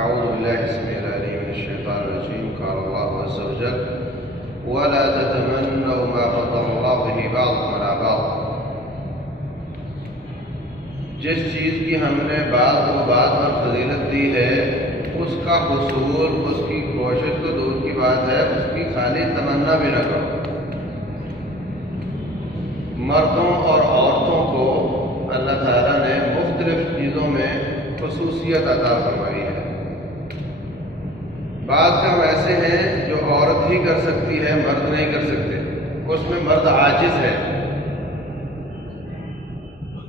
أعوذ بالله السميع العليم من الشيطان الرجيم. قال الله عز وجل: ولا تتمنوا ما فضل الله به بعضكم على بعض. جس چیز کی ہم نے بعض کو بعض پر فضیلت دی ہے، اس کا حصول، اس کی کوشش تو دور کی بات ہے، اس کی خالی تمنا بھی نہ کرو. مردوں اور عورتوں کو اللہ تعالیٰ نے مختلف چیزوں میں خصوصیت عطا فرمائی ہے. بعض کام ایسے ہیں جو عورت ہی کر سکتی ہے، مرد نہیں کر سکتے، اس میں مرد عاجز ہے.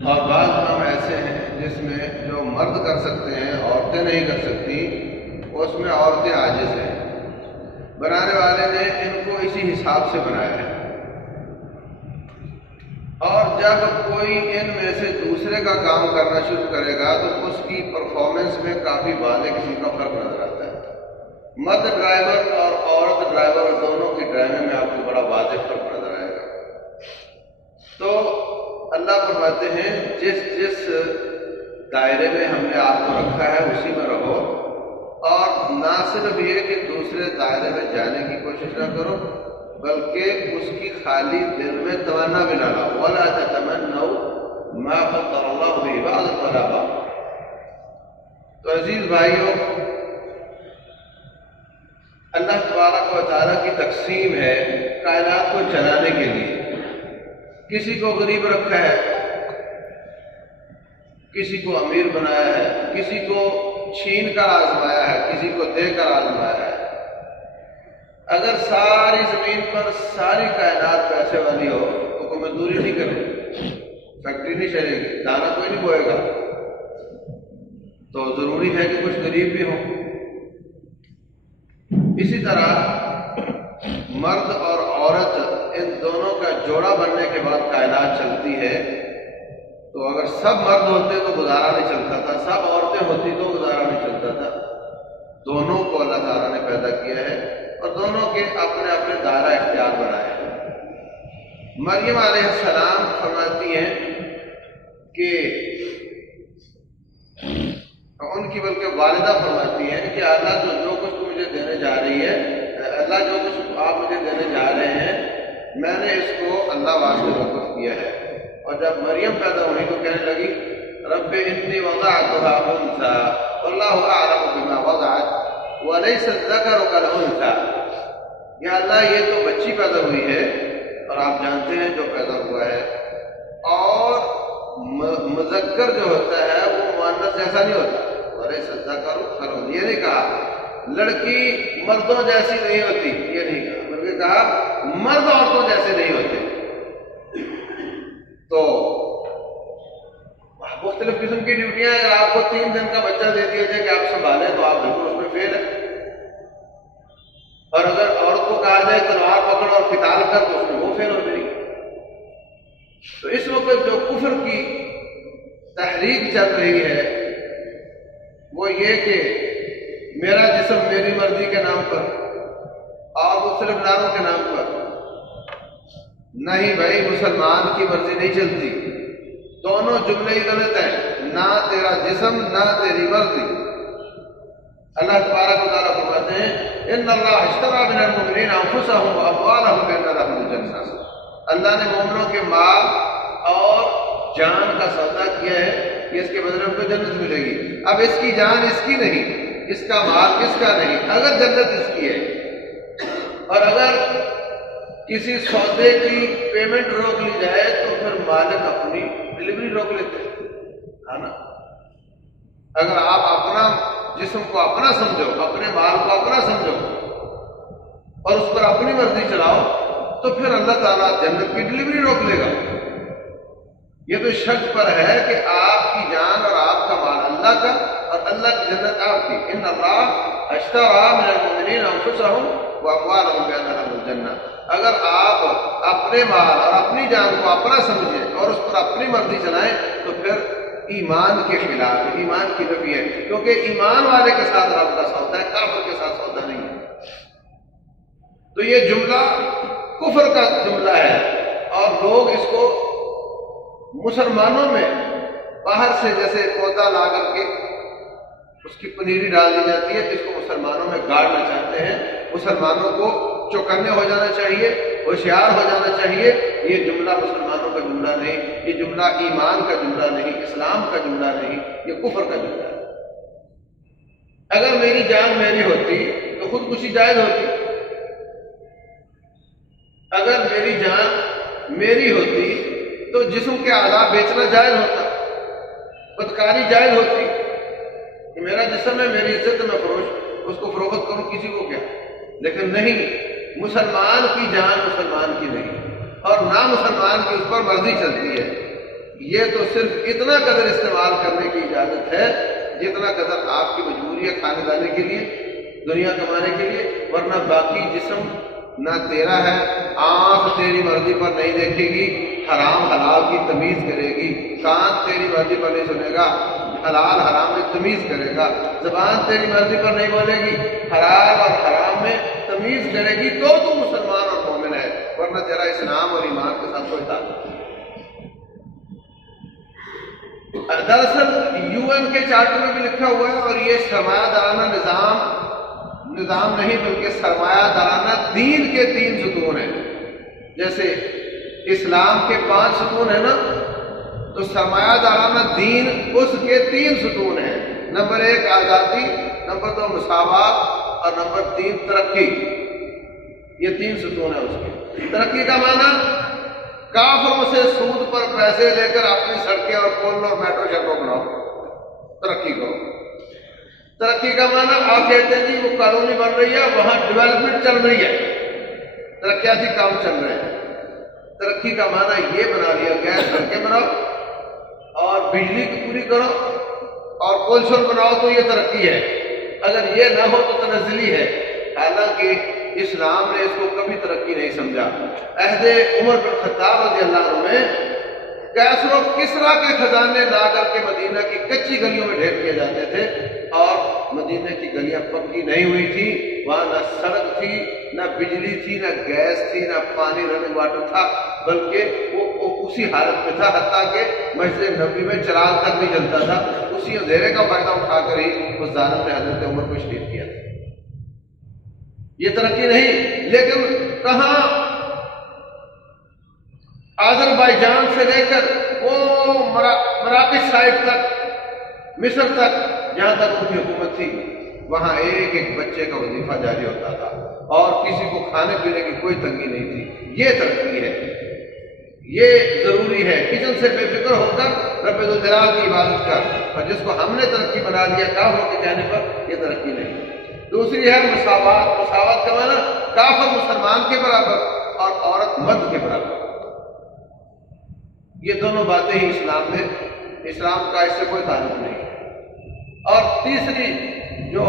اور بعض کام ایسے ہیں جس میں جو مرد کر سکتے ہیں، عورتیں نہیں کر سکتی، اس میں عورتیں عاجز ہیں. بنانے والے نے ان کو اسی حساب سے بنایا ہے. اور جب کوئی ان میں سے دوسرے کا کام کرنا شروع کرے گا تو اس کی پرفارمنس میں کافی واضح قسم کا فرق نظر آتا ہے. مرد ڈرائیور اور عورت ڈرائیور دونوں کی ڈرائیونگ میں آپ کو بڑا واضح فرق نظر آئے گا. تو اللہ فرماتے ہیں جس دائرے میں ہم نے آپ کو رکھا ہے اسی میں رہو، اور نہ صرف یہ کہ دوسرے دائرے میں جانے کی کوشش نہ کرو بلکہ اس کی خالی دل میں تمنا بھی نہ لاؤ. وَلَا تَتَمَنَّوْا مَا فَضَّلَ اللَّهُ بِهِ بَعْضَكُمْ عَلَىٰ بَعْضٍ. تو عزیز بھائیوں، اللہ تبارک و تعالیٰ کی تقسیم ہے کائنات کو چلانے کے لیے. کسی کو غریب رکھا ہے، کسی کو امیر بنایا ہے، کسی کو چھین کر آزمایا ہے، کسی کو دے کر آزمایا ہے. اگر ساری زمین پر ساری کائنات پیسے والی ہو تو کوئی مزدوری نہیں کرے، فیکٹری نہیں چلے گی، دانا کوئی نہیں بوئے گا. تو ضروری ہے کہ کچھ غریب بھی ہوں. اسی طرح مرد اور عورت ان دونوں کا جوڑا بننے کے بعد کائنات چلتی ہے. تو اگر سب مرد ہوتے تو گزارا نہیں چلتا تھا، سب عورتیں ہوتی تو گزارا نہیں چلتا تھا. دونوں کو اللہ تعالیٰ نے پیدا کیا ہے اور دونوں کے اپنے اپنے دائرہ اختیار بنائے ہیں. مریم علیہ السلام فرماتی ہیں کہ ان کی بلکہ والدہ فرماتی ہیں کہ اللہ جو کچھ تم مجھے دینے جا رہی ہے، اللہ جو کچھ آپ مجھے دینے جا رہے ہیں، میں نے اس کو اللہ واسطے وقف کیا ہے. اور جب مریم پیدا ہوئی تو کہنے لگی رب انی وضعتها انثى واللہ اعلم بما وضعت ولیس الذکر کالانثى. یا اللہ یہ تو بچی پیدا ہوئی ہے اور آپ جانتے ہیں جو پیدا ہوا ہے، اور مذکر جو ہوتا ہے وہ مؤنث جیسا نہیں ہوتا. ولیس الذکر کالانثى، یہ نہیں کہا لڑکی مردوں جیسی نہیں ہوتی، یہ نہیں کہا، بلکہ کہا مرد عورتوں جیسے نہیں ہوتے. تو مختلف قسم کی ڈیوٹیاں، اگر آپ کو 3 دن کا بچہ دے دیا جائے کہ آپ سنبھالیں تو آپ بالکل اس میں فیل ہیں. اور اگر عورت کو کہا جائے تلوار پکڑ اور قتال کر تو اس میں وہ فیل ہو جائے گی. تو اس وقت جو کفر کی تحریک چل رہی ہے وہ یہ کہ میرا جسم میری مرضی کے نام پر اور مختلف ناموں کے نام پر. نہیں بھائی، مسلمان کی مرضی نہیں چلتی. دونوں جملے ہی غلط ہیں، نہ تیرا جسم نہ تیری مرضی. اللہ تبارک و تعالیٰ فرماتے ہیں ان اللہ اشتری من المؤمنین انفسهم واموالهم بان لهم الجنہ. اللہ نے مومنوں کے مال اور جان کا سودا کیا ہے کہ اس کے بدلے ان کو جنت ملے گی. اب اس کی جان اس کی نہیں، اس کا مال اس کا نہیں، اگر جنت اس کی ہے. اور اگر کسی سودے کی پیمنٹ روک لی جائے تو پھر مالک اپنی ڈلیوری روک لیتے ہیں. اگر آپ اپنا جسم کو اپنا سمجھو، اپنے مال کو اپنا سمجھو اور اس پر اپنی مرضی چلاؤ تو پھر اللہ تعالیٰ جنت کی ڈلیوری روک لے گا. یہ تو شرط پر ہے کہ آپ کی جان اور آپ کا مال اللہ کا اور اللہ کی جنت آپ کی. ان اللہ اشتری من المؤمنین انفسهم واموالهم بان لهم الجنہ. اگر آپ اپنے مال اور اپنی جان کو اپنا سمجھیں اور اس پر اپنی مرضی چلائیں تو پھر ایمان کے خلاف ہے، ایمان کی نفی ہے. کیونکہ ایمان والے کے ساتھ رب کا سودا ہے، کافر کے ساتھ سودا نہیں ہے. تو یہ جملہ کفر کا جملہ ہے اور لوگ اس کو مسلمانوں میں باہر سے جیسے پودا لا کر کے اس کی پنیری ڈال دی جاتی ہے، اس کو مسلمانوں میں گاڑنا چاہتے ہیں، مسلمانوں کو چوکنے ہو جانا چاہیے، ہوشیار ہو جانا چاہیے۔ یہ جملہ مسلمانوں کا جملہ نہیں، یہ جملہ ایمان کا جملہ نہیں، اسلام کا جملہ نہیں، یہ کفر کا جملہ ہے۔ اگر میری جان میری ہوتی تو خودکشی جائز ہوتی، اگر میری جان میری ہوتی تو جسم کے اعضاء بیچنا جائز ہوتا، بدکاری جائز ہوتی کہ میرا جسم ہے، میری عزت میں فروش، اس کو فروخت کروں، کسی کو کیا۔ لیکن نہیں، مسلمان کی جان مسلمان کی نہیں، اور نہ مسلمان کی اس پر مرضی چلتی ہے۔ یہ تو صرف اتنا قدر استعمال کرنے کی اجازت ہے جتنا قدر آپ کی مجبوری ہے کھانے دانے کے لیے، دنیا کمانے کے لیے، ورنہ باقی جسم نہ تیرا ہے، آنکھ تیری مرضی پر نہیں دیکھے گی، حرام حلال کی تمیز کرے گی، کان تیری مرضی پر نہیں سنے گا، حلال حرام میں تمیز کرے گا، زبان تیری مرضی پر نہیں بولے گی، حلال اور حرام میں تمیز کرے گی، تو تم مسلمان اور مومن ہے، ورنہ تیرا اسلام اور ایمان کے ساتھ کوئی تعلق نہیں۔ دراصل UN کے چارٹر میں بھی لکھا ہوا ہے، اور یہ سرمایہ دارانہ نظام نہیں بلکہ سرمایہ دارانہ دین کے 3 ستون ہیں۔ جیسے اسلام کے 5 ستون ہیں نا، تو سرمایہ دارانہ دین اس کے 3 ستون ہیں۔ نمبر 1 آزادی، نمبر 2 مساوات، اور نمبر 3 ترقی۔ یہ 3 ستون ہیں اس کے۔ ترقی کا معنی کافروں سے سود پر پیسے لے کر اپنی سڑکیں اور پل اور میٹرو شیٹرو بناؤ، ترقی کرو۔ ترقی کا معنی آپ کہتے ہیں جی وہ کالونی بن رہی ہے، وہاں ڈیولپمنٹ چل رہی ہے، ترقیاتی کام چل رہے ہیں۔ ترقی کا معنی یہ بنا لیا گیا ہے سڑکیں بناؤ اور بجلی کی پوری کرو اور پل شل بناؤ تو یہ ترقی ہے۔ اگر یہ نہ ہو تو تنزلی ہے۔ حالانکہ اسلام نے اس کو کبھی ترقی نہیں سمجھا۔ عہد عمر بن خطاب رضی اللہ عنہ میں کیسر و کسریٰ کے خزانے لا کر کے مدینہ کی کچی گلیوں میں ڈھیر کیے جاتے تھے، اور مدینہ کی گلیاں پکی نہیں ہوئی تھی، وہاں نہ سڑک تھی، نہ بجلی تھی، نہ گیس تھی، نہ پانی رننگ واٹر تھا، بلکہ وہ اسی حالت میں تھا، حتیٰ کہ مسجد نبوی میں چراغ تک نہیں جلتا تھا۔ اسی اندھیرے کا فائدہ اٹھا کر ہی اس ظالم نے حضرت عمر کو شہید کیا تھا۔ یہ ترقی نہیں، لیکن کہاں آذربائیجان سے لے کر وہ مراکش سائڈ تک، مصر تک، جہاں تک ان کی حکومت تھی، وہاں ایک ایک بچے کا وظیفہ جاری ہوتا تھا اور کسی کو کھانے پینے کی کوئی تنگی نہیں تھی۔ یہ ترقی ہے، یہ ضروری ہے۔ کچن سے بے فکر ہو کر رب ذوالجلال کی عبادت کر، اور جس کو ہم نے ترقی بنا دیا کافر کے کہنے پر، یہ ترقی نہیں۔ دوسری ہے مساوات۔ مساوات کا معنی کافر مسلمان کے برابر اور عورت مرد کے برابر۔ یہ دونوں باتیں ہی اسلام کا اس سے کوئی تعلق نہیں۔ اور تیسری جو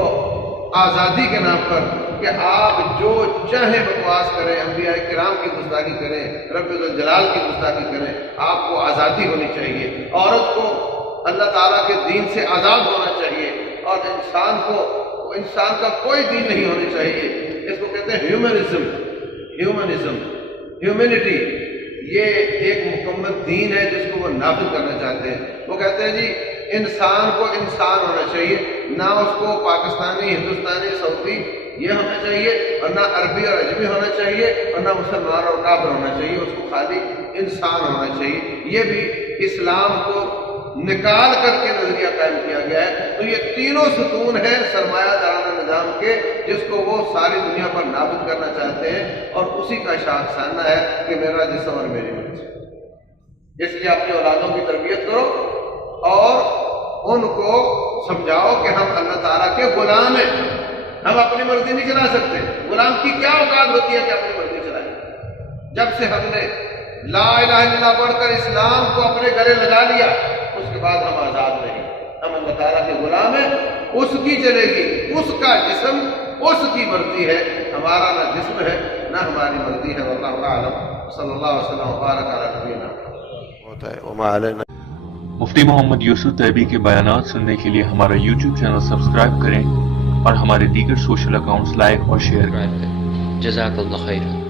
آزادی کے نام پر کہ آپ جو چاہیں بکواس کریں، انبیاء کرام کی گستاخی کریں، رب الجلال کی گستاخی کریں، آپ کو آزادی ہونی چاہیے۔ عورت کو اللہ تعالیٰ کے دین سے آزاد ہونا چاہیے، اور انسان کا کوئی دین نہیں ہونا چاہیے۔ اس کو کہتے ہیں ہیومنزم، ہیومینٹی۔ یہ ایک مکمل دین ہے جس کو وہ نافذ کرنا چاہتے ہیں۔ وہ کہتے ہیں جی انسان کو انسان ہونا چاہیے، نہ اس کو پاکستانی، ہندوستانی، سعودی یہ ہونا چاہیے، اور نہ عربی اور عجمی ہونا چاہیے، اور نہ مسلمان اور کافر ہونا چاہیے، اس کو خالی انسان ہونا چاہیے۔ یہ بھی اسلام کو نکال کر کے نظریہ قائم کیا گیا ہے۔ تو یہ تینوں ستون ہیں سرمایہ دارانہ نظام کے، جس کو وہ ساری دنیا پر نافذ کرنا چاہتے ہیں، اور اسی کا شاخسانہ ہے کہ میرا جسم اور میری مرضی۔ اس لیے اپنی اولادوں کی تربیت کرو اور ان کو سمجھاؤ کہ ہم اللہ تعالیٰ کے غلام ہیں، ہم اپنی مرضی نہیں چلا سکتے۔ غلام کی کیا اوقات ہوتی ہے کہ اپنی مرضی چلائیں؟ جب سے ہم نے لا الہ الا اللہ پڑھ کر اسلام کو اپنے گلے لگا لیا، اس کے بعد ہم آزاد نہیں، ہم اللہ تعالیٰ کے غلام ہیں، اس کی چلے گی، اس کا جسم اس کی مرضی ہے، ہمارا نہ جسم ہے نہ ہماری مرضی ہے۔ واللہ اعلم، صلی اللہ علیہ وسلم وبارک علی نبینا ہوتا ہے وما علینا۔ مفتی محمد یوسف طیبی کے بیانات سننے کے لیے ہمارا YouTube چینل سبسکرائب کریں اور ہمارے دیگر سوشل اکاؤنٹس لائک اور شیئر کریں۔ جزاک اللہ خیر۔